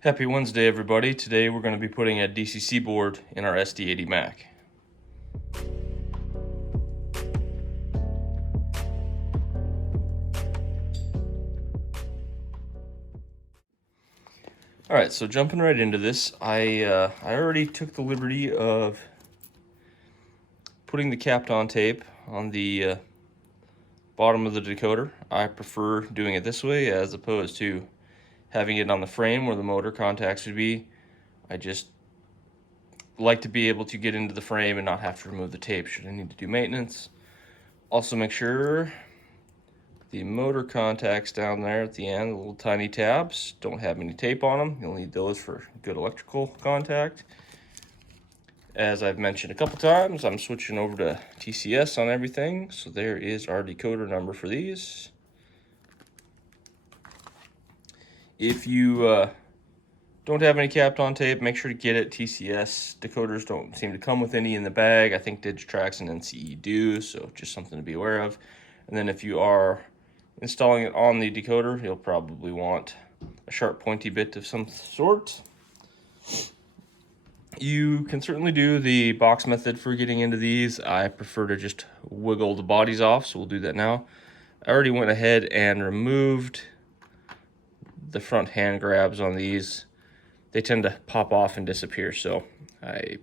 Happy Wednesday, everybody. Today we're going to be putting a DCC board in our SD80Mac. Alright, so jumping right into this, I already took the liberty of putting the Kapton tape on the bottom of the decoder. I prefer doing it this way as opposed to having it on the frame where the motor contacts would be. I just like to be able to get into the frame and not have to remove the tape should I need to do maintenance. Also make sure the motor contacts down there at the end, the little tiny tabs, don't have any tape on them. You'll need those for good electrical contact. As I've mentioned a couple times, I'm switching over to TCS on everything, so there is our decoder number for these. If you don't have any Kapton tape, make sure to get it. TCS decoders don't seem to come with any in the bag. I think Digitrax and NCE do, so just something to be aware of. And then if you are installing it on the decoder, you'll probably want a sharp pointy bit of some sort. You can certainly do the box method for getting into these. I prefer to just wiggle the bodies off, so we'll do that now. I already went ahead and removed the front hand grabs on these. They tend to pop off and disappear, so I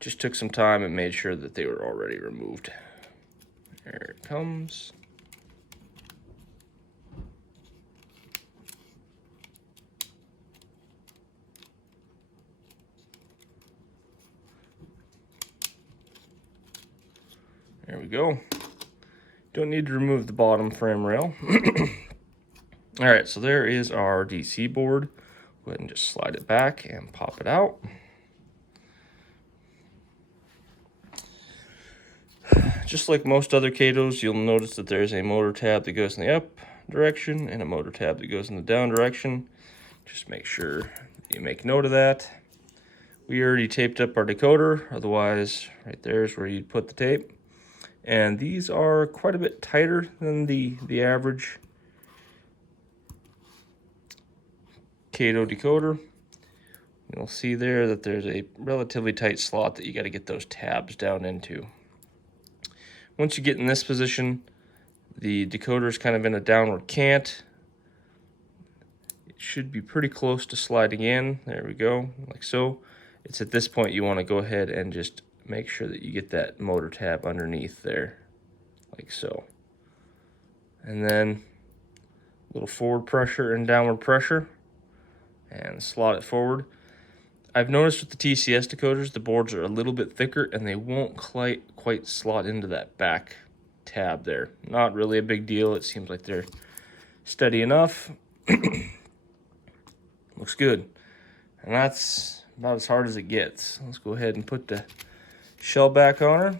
just took some time and made sure that they were already removed. There it comes. There we go. Don't need to remove the bottom frame rail. All right, so there is our DC board. Go ahead and just slide it back and pop it out. Just like most other Katos, you'll notice that there's a motor tab that goes in the up direction and a motor tab that goes in the down direction. Just make sure you make note of that. We already taped up our decoder, otherwise right there is where you'd put the tape. And these are quite a bit tighter than the average Kato decoder. You'll see there that there's a relatively tight slot that you got to get those tabs down into. Once you get in this position, the decoder is kind of in a downward cant. It should be pretty close to sliding in. There we go, like so. It's at this point you want to go ahead and just make sure that you get that motor tab underneath there, like so. And then a little forward pressure and downward pressure, and slot it forward. I've noticed with the TCS decoders, the boards are a little bit thicker and they won't quite slot into that back tab there. Not really a big deal. It seems like they're steady enough. Looks good. And that's about as hard as it gets. Let's go ahead and put the shell back on her.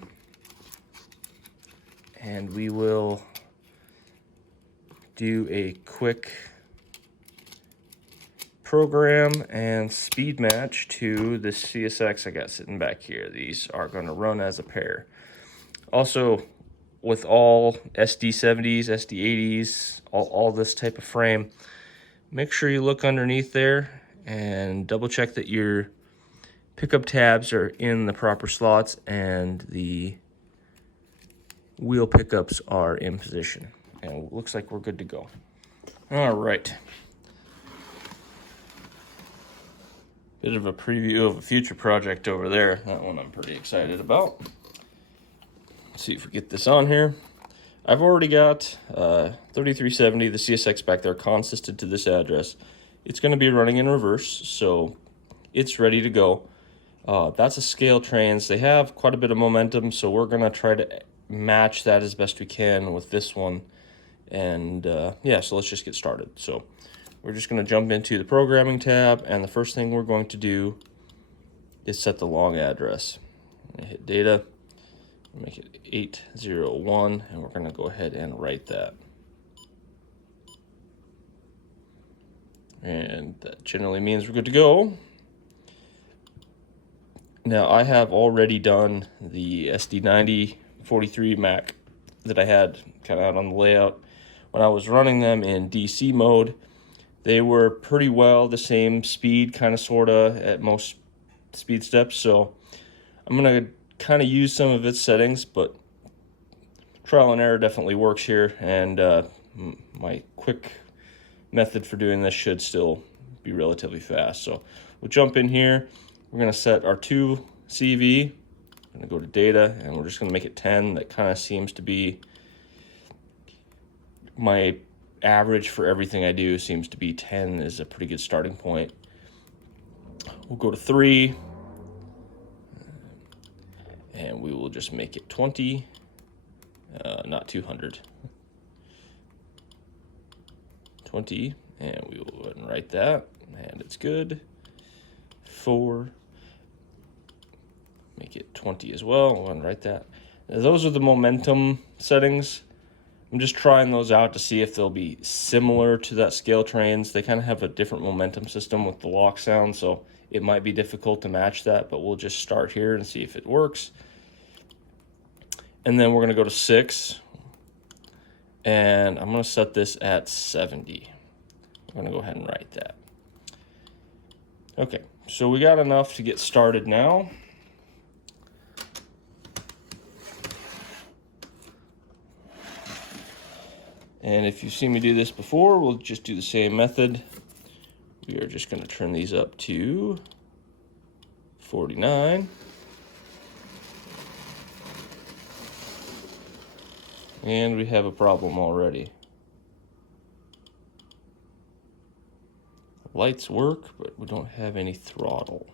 And we will do a quick program and speed match to the CSX I got sitting back here. These are going to run as a pair. Also, with all SD70s, SD80s, all this type of frame, make sure you look underneath there and double check that your pickup tabs are in the proper slots and the wheel pickups are in position. And it looks like we're good to go. All right. Bit of a preview of a future project over there. That one I'm pretty excited about. Let's see if we get this on here. I've already got 3370, the CSX back there, consisted to this address. It's going to be running in reverse, so it's ready to go. That's a scale trans. They have quite a bit of momentum, so we're going to try to match that as best we can with this one. And yeah, so let's just get started. So we're just going to jump into the programming tab, and the first thing we're going to do is set the long address. I'm going to hit data, make it 801, and we're going to go ahead and write that. And that generally means we're good to go. Now, I have already done the SD90 that I had kind of out on the layout. When I was running them in DC mode, they were pretty well the same speed, kind of, sort of, at most speed steps. So I'm going to kind of use some of its settings, but trial and error definitely works here, and my quick method for doing this should still be relatively fast. So we'll jump in here. We're going to set our 2 CV. I'm going to go to data, and we're just going to make it 10. That kind of seems to be my average for everything I do. Seems to be 10 is a pretty good starting point. We'll go to 3, and we will just make it 20, not 200. 20, and we will go ahead and write that, and it's good. 4, make it 20 as well. I'll go ahead and write that. Now, those are the momentum settings. I'm just trying those out to see if they'll be similar to that scale trains. They kind of have a different momentum system with the lock sound, so it might be difficult to match that, but we'll just start here and see if it works. And then we're going to go to 6, and I'm going to set this at 70. I'm going to go ahead and write that. Okay, so we got enough to get started now. And if you've seen me do this before, we'll just do the same method. We are just going to turn these up to 49. And we have a problem already. Lights work, but we don't have any throttle.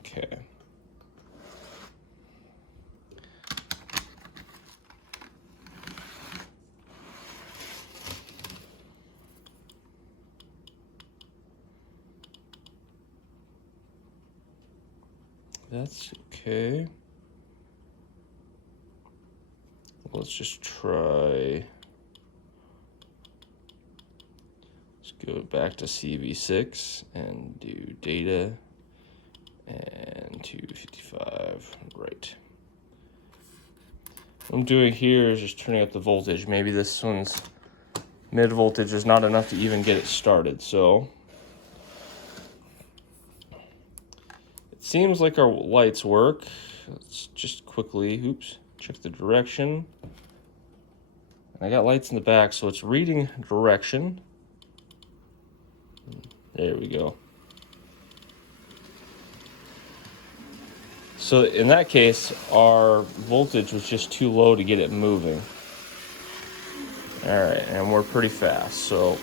Okay. That's okay. Let's just try. Let's go back to CV6 and do data and 255. Right. What I'm doing here is just turning up the voltage. Maybe this one's mid voltage is not enough to even get it started. So it seems like our lights work. Let's just quickly, check the direction. I got lights in the back, so it's reading direction. There we go. So in that case, our voltage was just too low to get it moving. All right, and we're pretty fast, so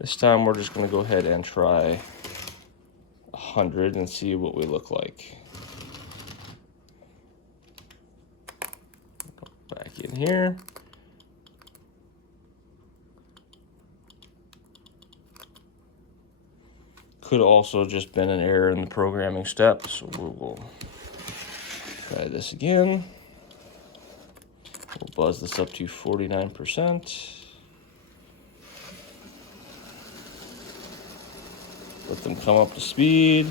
this time we're just going to go ahead and try 100 and see what we look like. Go back in here. Could also just been an error in the programming step, so we will try this again. We'll buzz this up to 49%. Let them come up to speed.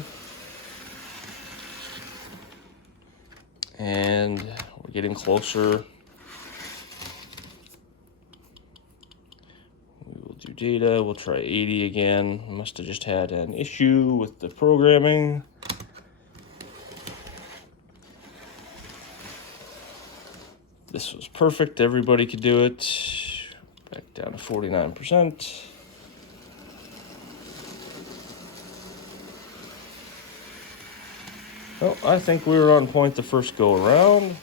And we're getting closer. We will do data. We'll try 80 again. We must have just had an issue with the programming. This was perfect. Everybody could do it. Back down to 49%. Well, I think we were on point the first go around.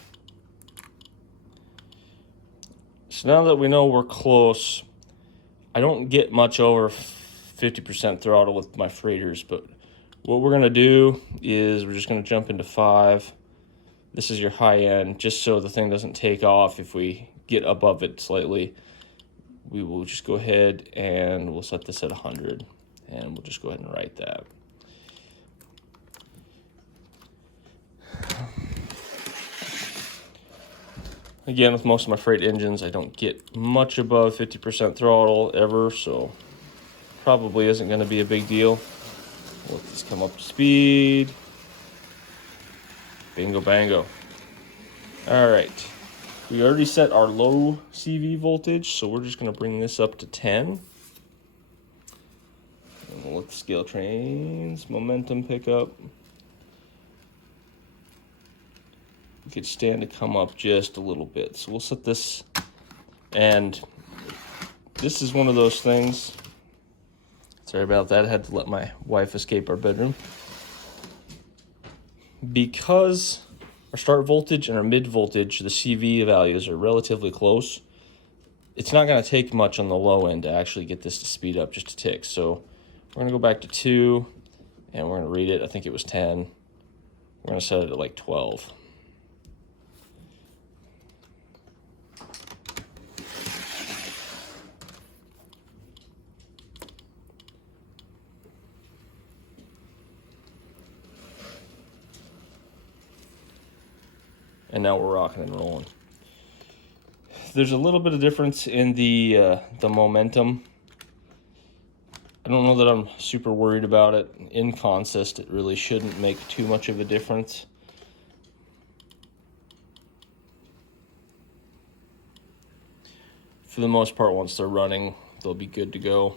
So now that we know we're close, I don't get much over 50% throttle with my freighters, but what we're gonna do is we're just gonna jump into 5. This is your high end, just so the thing doesn't take off if we get above it slightly. We will just go ahead and we'll set this at 100, and we'll just go ahead and write that. Again, with most of my freight engines, I don't get much above 50% throttle ever, so probably isn't going to be a big deal. Let these come up to speed. Bingo bango. All right. We already set our low CV voltage, so we're just going to bring this up to 10. And we'll let the scale train's momentum pick up. We could stand to come up just a little bit. So we'll set this, and this is one of those things. Sorry about that, I had to let my wife escape our bedroom. Because our start voltage and our mid voltage, the CV values are relatively close, it's not going to take much on the low end to actually get this to speed up just a tick. So we're going to go back to 2, and we're going to read it. I think it was 10. We're going to set it at like 12. And now we're rocking and rolling. There's a little bit of difference in the momentum. I don't know that I'm super worried about it. In consist, it really shouldn't make too much of a difference. For the most part, once they're running, they'll be good to go.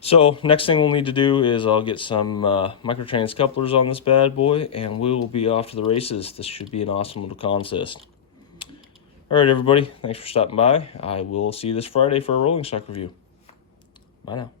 So next thing we'll need to do is I'll get some microtrans couplers on this bad boy, and we will be off to the races. This should be an awesome little consist. All right, everybody, thanks for stopping by. I will see you this Friday for a rolling stock review. Bye now.